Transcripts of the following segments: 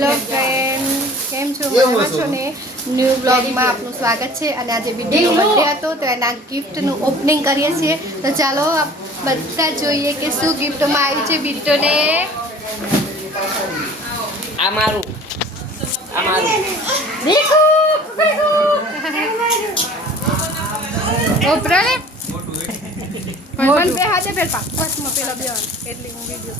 Hello friend, કેમ છો? મજામાં છો ને? ન્યૂ બ્લોગમાં આપનું સ્વાગત છે. અને આજે બિટ્ટુનો બર્થડે હતો તો એના ગિફ્ટનું ઓપનિંગ કરીએ છીએ. તો ચાલો બધા જોઈએ કે શું ગિફ્ટમાં આવ્યું છે બિટ્ટુને. આ મારું દેખો ઓપરા લે પણ બે હાથે ફેર પા બસમાં પેલા બેન એટલે હું વિડિયો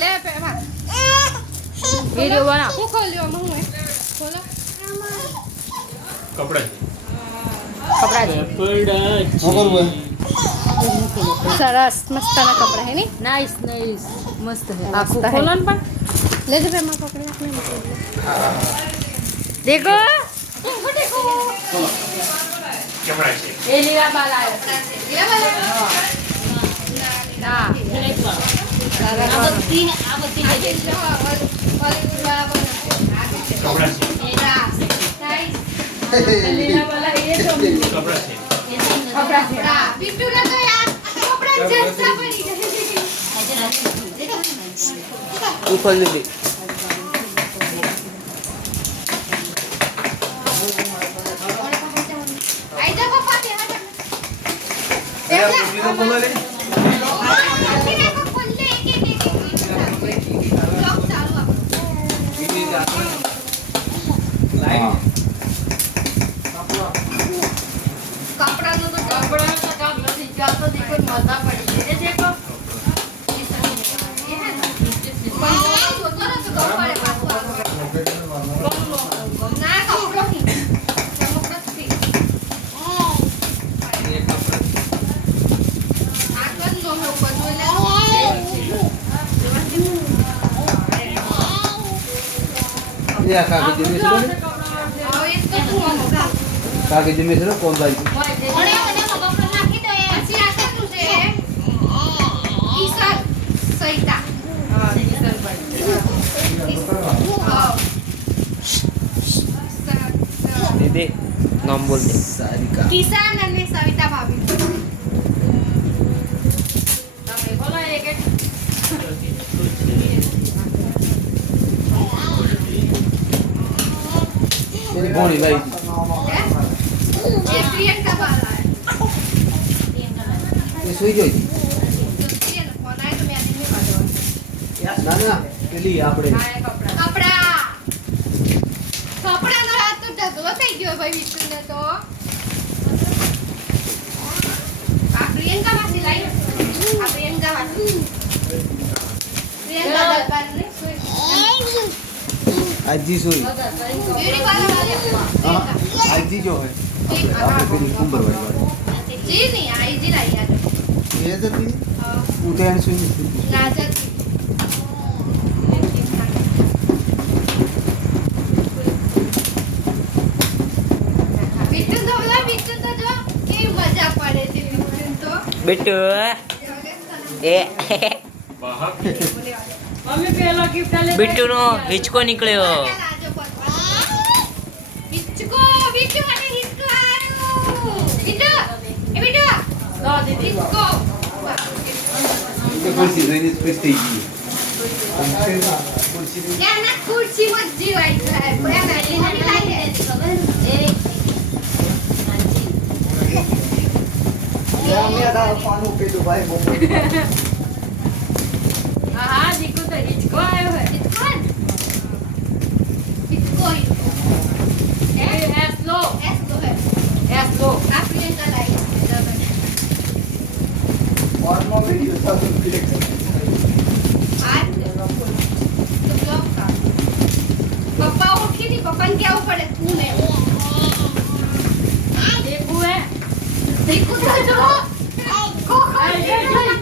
લે પેમાં વિડિયો બના હું ખોલ્યો હું ખોલો કપડા સરસ મસ્તના કપડા હે ની નાઈસ મસ્ત है मस्त है। खोलन पर ले जा पेमा पकड़े अपने देखो देखो ये लीला वाला है ये वाला हां आवती है लीला वाला ये जो कपड़ा से बिट्टू ने तो यार कपड़ा जैसा पड़ी तू खोल दे आई जा पापा के हाथ देखो बोलो ले खोल ले एक लॉक चालू कपड़ा तो कपड़ा का काम नहीं जाता देखो मजा पड़ी ये देखो Ya kaget jenis itu kau lagi. दे नाम बोल दे Sarika. किसान અને સવિતા ભાભી તમે બોલો એક Ini boni baik. એ પ્રિયંકા વાળા Ini suai joy. Priyanka phone આયો તો મેં આને પાડ્યો Nana, ini apa આ કપડા કપડા કપડાનો હાથ તો ઢગલો થઈ ગયો ભાઈ વિષ્ણુને તો આ પ્રિયંકા વાસી લાઈ આ પ્રિયંકા વાસી પ્રિયંકા દરબારને Aji suai. બ્યુટી પાર્લર વાળે हाँ, Aji जो है. Apa ini kumbar baik. જી નહીં આઈ જી લાઈ યાર Ini tadi. Udah suai. રાજા વિષ્ણુ તો બોલા વિષ્ણુ તો જો કેવી મજા પડે છે વિષ્ણુ તો बेटू ए મમ્મી પેલો ગિફ્ટ આલે बिट्टू नो हिचको निकळ्यो વિષ્ણુ વિષ્ણુ અને વિષ્ણુ આરો વિષ્ણુ એ વિષ્ણુ લો દીદી Vishnu Ini kursi ini prestige. Kursi ini. याना खुर्ची मत जीवायचं आहे पुण्याला लिहायला लागेल Ya, ini ada panu pe tu baik. હા હા દીકુ તો હિચકો આવ્યો હે इतकन इतकोई એસ લો ऐसो है आप प्रियंका लाई Orang mau video satu pilih. आज तो ब्लॉग का पप्पा उठी नहीं पप्पा ने क्या ऊपर तू ने દેખું હે देखो तो जो को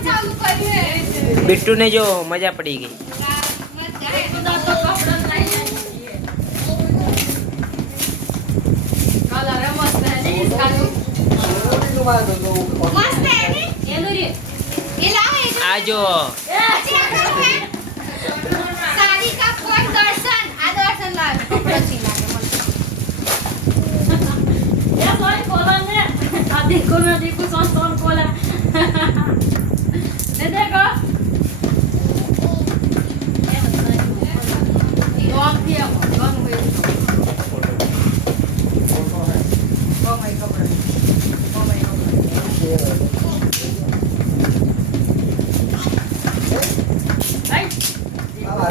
चालू करिए बिट्टू ने जो मजा पड़ी गई मत जाए બધા તો કપડા લઈ જાય કલર મસ્ત હે નહીં કાલુ मस्त है नी એલો રે ये लाओ ये आ जो साड़ी का कोई दर्शन आ दर्शन ला कपड़ा सीना के मन એ સોય કોલા ને આ દેખો ના દેખો સોન સોન કોલા એ દેખો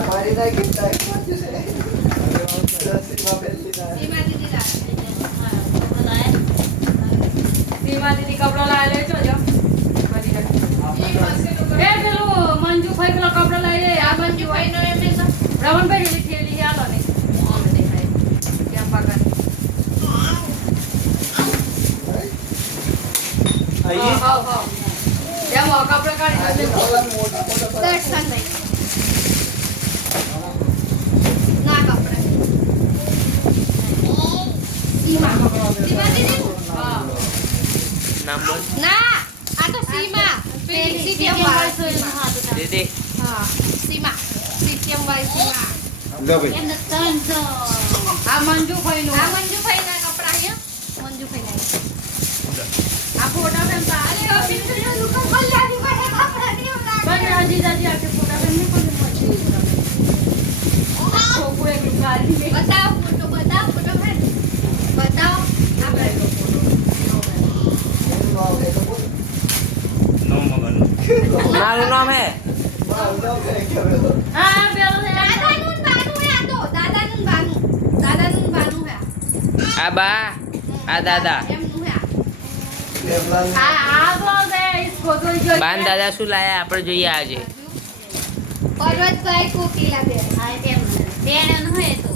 મારી ના gift આપ્યું છે. સીમા પહેલી ના. સીમા દીદી લાવે. સીમા દીદી કપડો લાવી લેજો જો બધી રાખી. એ પેલું મંજુભાઈ પેલો કપડો લઈ લે આ મંજુભાઈ નો એમ નહીં રમણભાઈ ની થેલી હાલો ને દેખાય કેમ પાકા અહીં હાવ જેમ કપડો કાઢી દે દર્શન નહીં. ના કપડા. સીમા. સીમા દીદી. હા નામ બોલ ના આ તો સીમા. પેલી સીટીએમ વાળી સીમા. દીદી હા સીમા. સીટીએમ વાળી સીમા. લો ભાઈ. આ મંજુભાઈ નું આ મંજુભાઈ ના કપડા છે. મંજુભાઈ ના. આ ફોટા ફ્રેમ તો અરે ઓ પિન્ટુ લુકા કલ્યાણી માટે કપડા કેમ લાગે? બને હજી દાદી આખે ફોટા ફ્રેમ ની કોઈ મળી છોકરો એક ગાડી લે બતાવો ફોટો ફ્રેન્ડ. બતાવો આપણે મારું નામ હે હા પેલો દાદાનું ને બાનું હે આ તો. દાદાનું ને બાનું. દાદાનું ને બાનું હે આ. આ બા આ દાદા એમનું હે આ. આ બોલ દે इसको तो जो બાન દાદા શું લાયા આપણે જોઈએ આજે પર્વતભાઈ કોકિલા બેન. આ તેમ તેણ ન હોય તો